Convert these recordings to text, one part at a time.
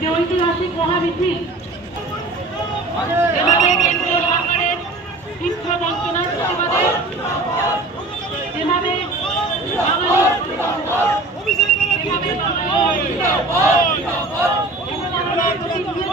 যে ঐতিহাসিক মহামিছিল যেভাবে কেন্দ্রীয়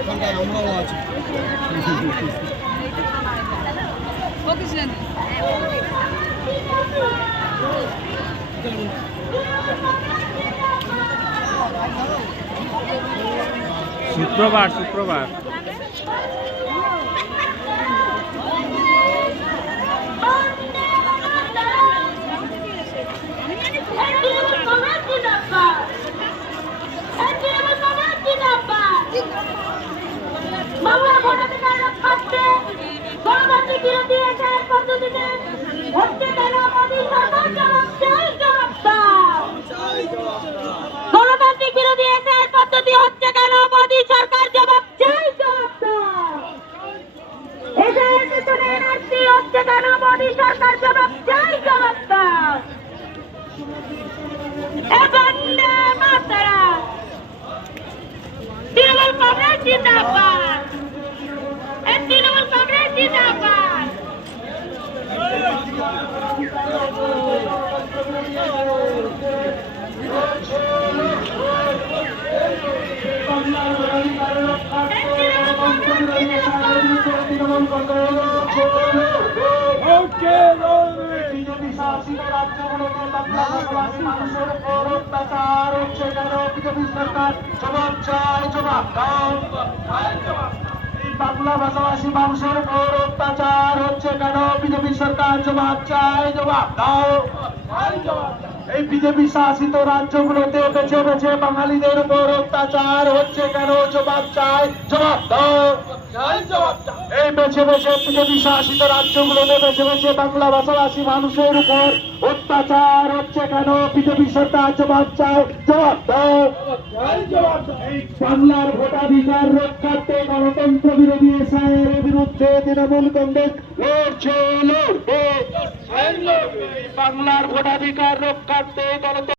এখানটায় আমরাও আছি শুক্রবার বাংলা ভোটাধিকার রক্ষার্থে গণতান্ত্রিক বিরোধী এসআইয়ের পদ্ধতিতে হচ্ছে কেন মোদী সরকার জবাব চাই জবাব দাও গণতান্ত্রিক বিরোধী এসআইয়ের পদ্ধতি হচ্ছে কেন মোদী সরকার? জবাব চাই জবাব পিছনে এনআরসি হচ্ছে কেন মোদী সরকার? জবাব চাই জবাব দাও। তৃণমূল কংগ্রেস জিন্দাবাদ এ তৃণমূল কংগ্রেস জিন্দাবাদ এ তৃণমূল কংগ্রেস বিজেপি অত্যাচার হচ্ছে কেন বিজেপি সরকার জবাব চাই জবাব এই বিজেপি শাসিত রাজ্যগুলোতে বেছে বেছে বাঙালিদের উপর অত্যাচার হচ্ছে কেন? জবাব চাই, জবাব দাও। এই বেছে বেছে বিজেপি শাসিত রাজ্যগুলোতে বেছে বেছে বাংলা ভাষাভাষী মানুষের উপর অত্যাচার হচ্ছে কেন? বিজেপি সরকার জবাব চায়, জবাব দাও। বাংলার ভোটাধিকার রক্ষার্থে গণতন্ত্র বিরোধী এসআইয়ের বিরুদ্ধে তৃণমূল কংগ্রেস লড়ছে, লড়বে। বাংলার ভোটাধিকার রক্ষার্থে গণতন্ত্র